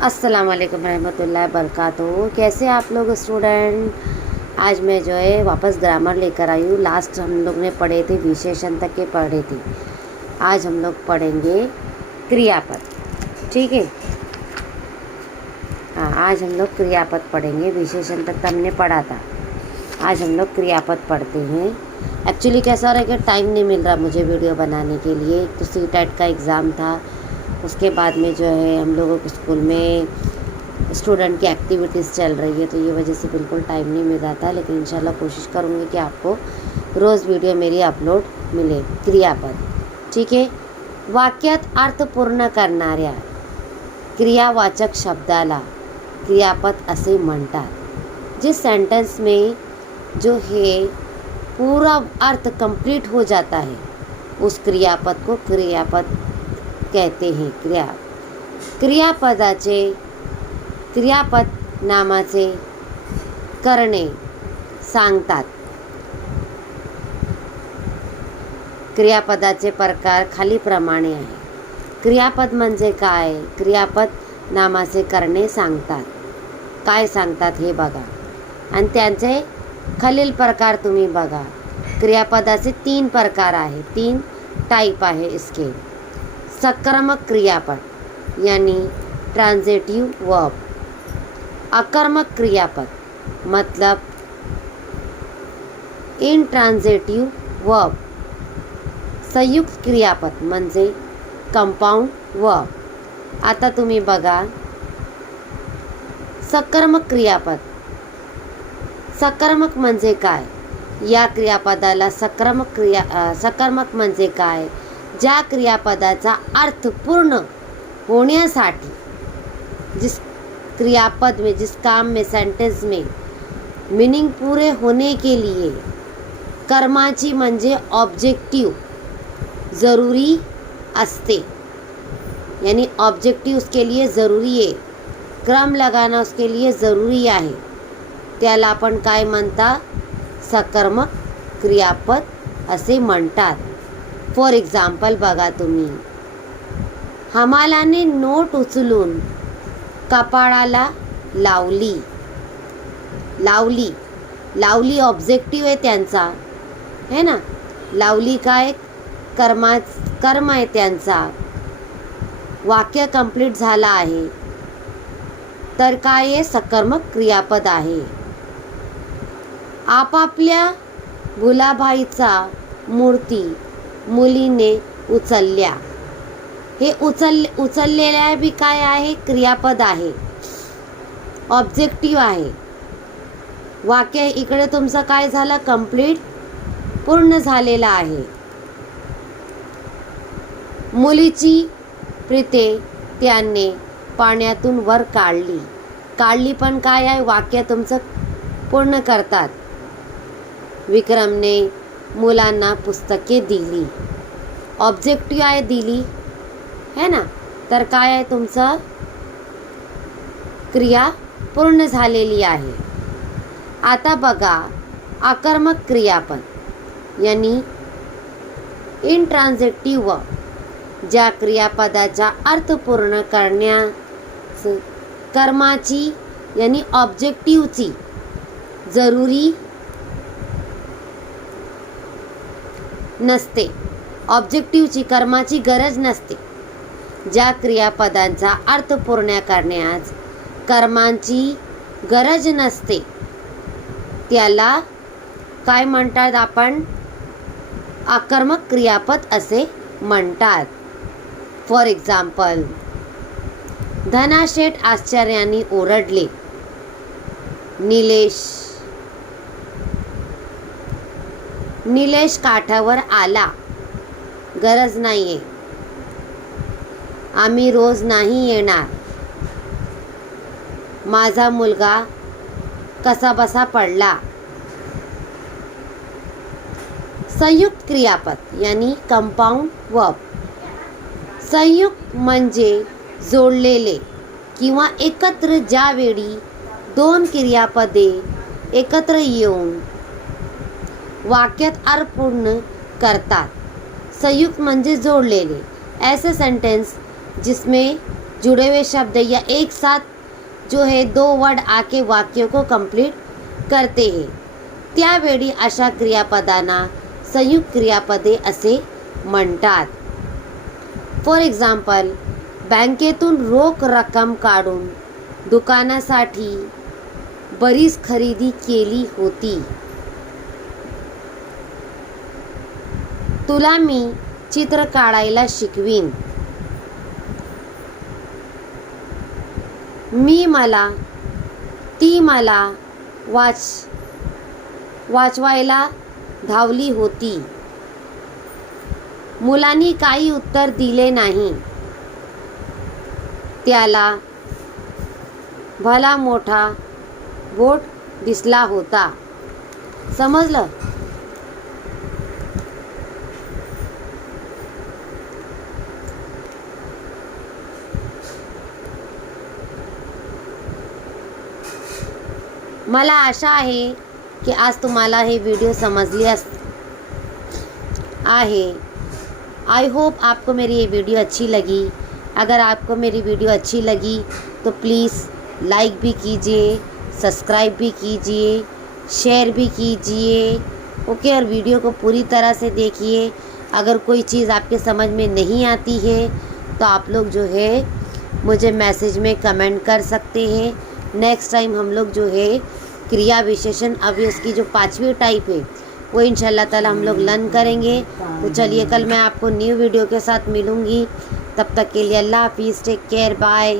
अस्सलाम वालेकुम रहमतुल्लाहि बरकातहू। कैसे आप लोग स्टूडेंट? आज मैं जो है वापस ग्रामर लेकर आई हूँ। लास्ट हम लोग ने पढ़े थे, विशेषण तक के पढ़े थे। आज हम लोग पढ़ेंगे क्रियापद, ठीक है। हाँ, आज हम लोग क्रियापद पढ़ेंगे। विशेषण तक तो हमने पढ़ा था, आज हम लोग क्रियापद पढ़ते हैं। एक्चुअली कैसा हो रहा है कि टाइम नहीं मिल रहा मुझे वीडियो बनाने के लिए। तो सीटेट का एग्ज़ाम था, उसके बाद में जो है हम लोगों के स्कूल में स्टूडेंट की एक्टिविटीज़ चल रही है, तो ये वजह से बिल्कुल टाइम नहीं मिल रहा था। लेकिन इंशाल्लाह कोशिश करूँगी कि आपको रोज़ वीडियो मेरी अपलोड मिले। क्रियापद, ठीक है। वाक्यात अर्थ पूर्ण करणाऱ्या क्रियावाचक शब्दाला क्रियापद असे म्हणतात। जिस सेंटेंस में जो है पूरा अर्थ कंप्लीट हो जाता है, उस क्रियापद को क्रियापद कहते हैं। क्रियापद नामाचे करणे सांगतात। क्रियापदाचे प्रकार खालीप्रमाणे आहे। क्रियापद म्हणजे काय? क्रियापद नामाचे करणे सांगतात। काय सांगतात हे बघा, आणि त्यांचे खालील प्रकार तुम्ही बघा। क्रियापदाचे 3 प्रकार आहे, 3 टाइप आहे इसके। सकर्मक क्रियापद यानी ट्रांजिटिव वर्ब। अकर्मक क्रियापद मतलब इनट्रांजिटिव वर्ब। संयुक्त क्रियापद म्हणजे कंपाऊंड वर्ब। आता तुम्ही बघा सकर्मक क्रियापद। सकर्मक म्हणजे काय? या क्रियापदाला सकर्मक म्हणजे काय? ज्या क्रियापदाचा अर्थ पूर्ण होण्यासाठी, जिस क्रियापद में, जिस काम में, सेंटेंस में मीनिंग पूरे होने के लिए कर्माची म्हणजे ऑब्जेक्टिव ज़रूरी असते, यानी ऑब्जेक्टिव उसके लिए ज़रूरी है, क्रम लगाना उसके लिए ज़रूरी आहे, त्याला आपण काय म्हणता? सकर्मक क्रियापद असे म्हणतात। फॉर एक्झाम्पल बघा तुम्ही, हमालाने नोट उचलून कपाळाला लावली। लावली ऑब्जेक्टिव आहे त्यांचा, है ना। लावली काय? कर्म आहे त्यांचा। वाक्य कंप्लीट झाला आहे, तर काय आहे? सकर्मक क्रियापद आहे। आपापल्या भुलाभाईचा मूर्ती मुलीने उचलल्या। हे उचललेल्या बी काय आहे? क्रियापद आहे, ऑब्जेक्टिव्ह आहे। वाक्य इकडे तुमचं काय झालं? कंप्लीट, पूर्ण झालेलं आहे। मुलीची प्रीते त्याने पाण्यातून वर काढली पण काय आहे? वाक्य तुमचं पूर्ण करतात। विक्रमने मुलांना पुस्तके दिली। ऑब्जेक्टिव्ह आहे दिली, है ना, तर काय आहे तुमचं? क्रिया पूर्ण झालेली आहे। आता बघा आकर्मक क्रियापद यानी इनट्रांजिटिव्ह वर्ब। ज्या क्रियापदाचा अर्थ पूर्ण करण्यास कर्माची यानी ऑब्जेक्टिव्हची जरुरी नसते, ऑब्जेक्टिव्हची कर्माची गरज नसते। ज्या क्रियापदांचा अर्थ पूर्ण करण्यास कर्मांची गरज नसते, त्याला काय म्हणतात आपण? आकर्मक क्रियापद असे म्हणतात। फॉर एक्झाम्पल, धनाशेठ आश्चर्याने ओरडले। निलेश काठावर आला। गरज नाहीये, आम्ही रोज नाही येणार। माझा मुलगा कसाबसा पडला। संयुक्त क्रियापद यानी कंपाऊंड वर्ब। संयुक्त म्हणजे जोडलेले किंवा एकत्र, ज्यावेळी 2 क्रियापदे एकत्र येऊन वाक्यात अर्थ पूर्ण करतात। संयुक्त म्हणजे जोड़लेले। ऐसे सेंटेंस जिसमें जुड़े हुए शब्द या एक साथ जो है 2 वर्ड आके वाक्य को कंप्लीट करते हैं त्यावेळी अशा क्रियापदांना संयुक्त क्रियापदे असे म्हणतात. फॉर एक्झाम्पल, बँकेतून रोख रक्कम काढून दुकानासाठी बरीच खरेदी केली होती. तुला मी चित्र काढायला शिकवीन. ती मला वाचवायला धावली होती. मुलांनी काही उत्तर दिले नाही. त्याला भला मोठा बोट दिसला होता. समजलं? मला आशा आहे कि आज तुम्हाला हे वीडियो समझली आहे. आई होप आपको मेरी ये वीडियो अच्छी लगी. अगर आपको मेरी वीडियो अच्छी लगी तो प्लीज़ लाइक भी कीजिए, सब्सक्राइब भी कीजिए, शेयर भी कीजिए. ओके, और वीडियो को पूरी तरह से देखिए. अगर कोई चीज़ आपके समझ में नहीं आती है तो आप लोग जो है मुझे मैसेज में कमेंट कर सकते हैं. नेक्स्ट टाइम हम लोग जो है क्रिया विशेषण अभी उसकी जो 5वीं टाइप है वो इंशाल्लाह ताला हम लोग लर्न करेंगे. तो चलिए, कल मैं आपको न्यू वीडियो के साथ मिलूँगी. तब तक के लिए अल्लाह हाफिज़. Take care. बाय.